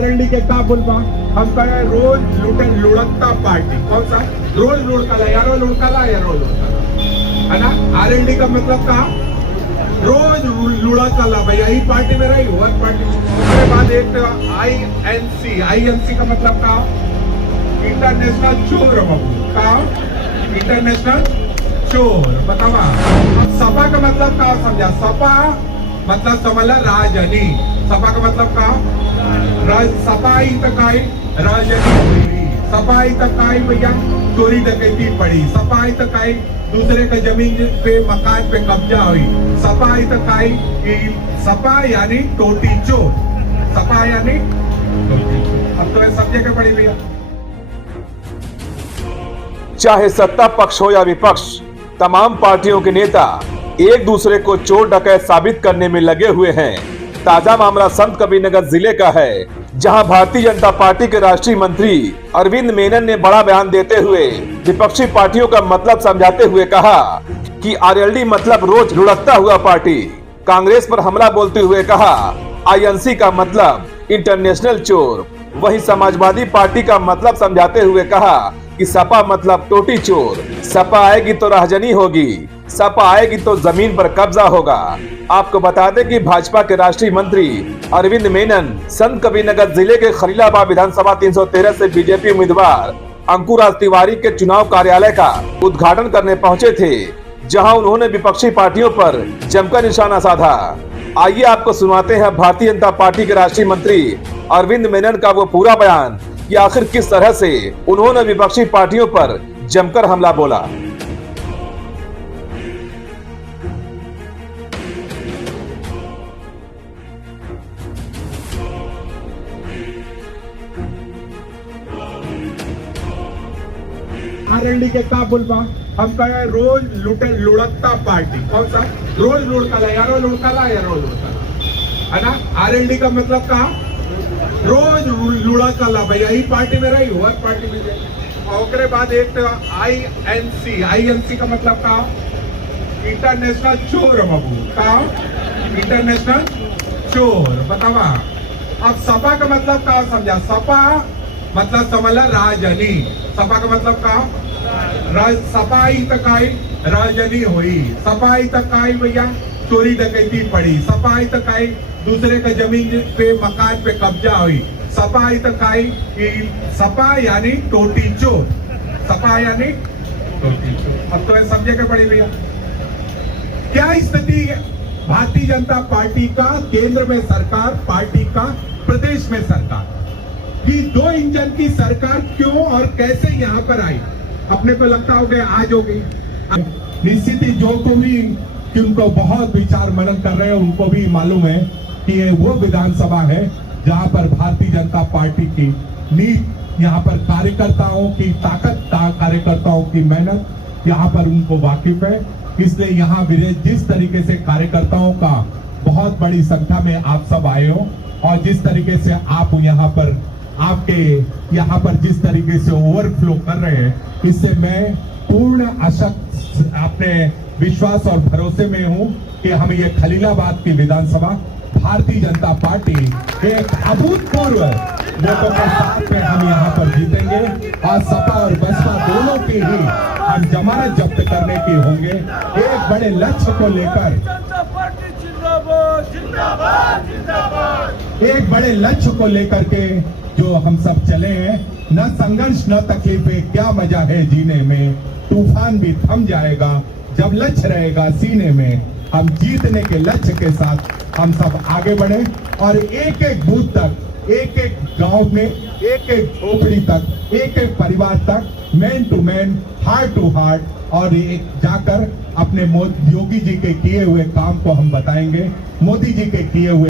RLD के का बोलबा हम कहे रोज लुढ़कता पार्टी कौन सा रोज लुढ़कला यारो लुढ़कला है ना। आरएलडी का मतलब का रोज लुढ़कला भैया यही पार्टी में रही हुआ पार्टी। उसके बाद एक आईएनसी का मतलब का इंटरनेशनल चोर बाबू का इंटरनेशनल चोर बतावा। अब सपा का मतलब का समझा सपा मतलब समझला राजनी। सपा का मतलब का सपाई तकाई राजनी हुई। सपाई तकाई भैया चोरी डकैती पड़ी। सपाई तकाई दूसरे का जमीन पे मकान पे कब्जा हुई। सपाई तकाई सपा यानी टोटी चोर। सपा यानी टोटी चोर। अब तो समझे के पड़ी भैया। चाहे सत्ता पक्ष हो या विपक्ष, तमाम पार्टियों के नेता एक दूसरे को चोर डकैत साबित करने में लगे हुए हैं। ताजा मामला संत कबीरनगर जिले का है, जहां भारतीय जनता पार्टी के राष्ट्रीय मंत्री अरविंद मेनन ने बड़ा बयान देते हुए विपक्षी पार्टियों का मतलब समझाते हुए कहा कि आरएलडी मतलब रोज लुढ़कता हुआ पार्टी। कांग्रेस पर हमला बोलते हुए कहा आईएनसी का मतलब इंटरनेशनल चोर। वहीं समाजवादी पार्टी का मतलब समझाते हुए कहा कि सपा मतलब टोटी चोर। सपा आएगी तो राहजनी होगी, सपा आएगी तो जमीन पर कब्जा होगा। आपको बता दें कि भाजपा के राष्ट्रीय मंत्री अरविंद मेनन संत कबीरनगर जिले के खलीलाबाद विधानसभा 313 से बीजेपी उम्मीदवार अंकुराज तिवारी के चुनाव कार्यालय का उद्घाटन करने पहुंचे थे, जहां उन्होंने विपक्षी पार्टियों पर जमकर निशाना साधा। आइए आपको सुनाते हैं भारतीय जनता पार्टी के राष्ट्रीय मंत्री अरविंद मेनन का वो पूरा बयान कि आखिर किस तरह से उन्होंने विपक्षी पार्टियों पर जमकर हमला बोला। आरएलडी के का बोलबा हम कहे रोज लुढ़कता पार्टी कौन सा रोज लुढ़कला यारो लुढ़कला है ना। आरएलडी का मतलब का रोज लुढ़कला भैया यही पार्टी में रही हुआ पार्टी में। और उसके बाद एक आईएनसी का मतलब का इंटरनेशनल चोर बाबू का इंटरनेशनल चोर बतावा। अब सपा का मतलब का समझा सपा मतलब समझला राजनी। सपा का मतलब का सपाई तकाई राजनी हुई। सपाई तकाई भैया चोरी डकैती पड़ी। सपाई तकाई दूसरे का जमीन पे मकान पे कब्जा हुई। सपाई तकाई सपा यानी टोटी चोर। सपा यानी टोटी चोर। अब तो समझे के पड़ी भैया। क्या स्थिति भारतीय जनता पार्टी का केंद्र में सरकार, पार्टी का प्रदेश में सरकार की दो इंजन की सरकार क्यों और कैसे यहाँ पर आई? अपने को लगता हो गया आज हो गई। निश्चित ही जो को भी कि उनको बहुत विचार मनन कर रहे हैं उनको भी मालूम है कि ये वो विधानसभा है जहाँ पर भारतीय जनता पार्टी की नीति, यहाँ पर कार्यकर्ताओं की ताकत, कार्यकर्ताओं की मेहनत यहाँ पर उनको वाकिफ है। इसलिए यहाँ जिस तरीके से कार्यकर्ताओं का बहुत बड़ी संख्या में आप सब आए हो और जिस तरीके से आप यहाँ पर आपके यहाँ पर जिस तरीके से ओवरफ्लो कर रहे हैं, इससे मैं पूर्ण अपने विश्वास और भरोसे में हूँ कि हम ये खलीलाबाद की विधानसभा भारतीय जनता पार्टी एक अभूतपूर्व वोटों के साथ में हम यहाँ पर जीतेंगे और सपा और बसपा दोनों की ही हम जमानत जब्त करने की होंगे। एक बड़े लक्ष्य को लेकर एक बड़े लक्ष्य को लेकर के जो हम सब चले हैं। न संघर्ष न तकलीफें, क्या मजा है जीने में। तूफान भी थम जाएगा जब लक्ष्य रहेगा सीने में। हम जीतने के लक्ष्य के साथ हम सब आगे बढ़े और एक एक बूथ तक, एक एक गांव में, एक एक झोपड़ी तक, एक एक परिवार तक, man to man, heart to heart और एक जाकर अपने योगी जी के किए हुए काम को हम बताएंगे। मोदी जी के किए हुए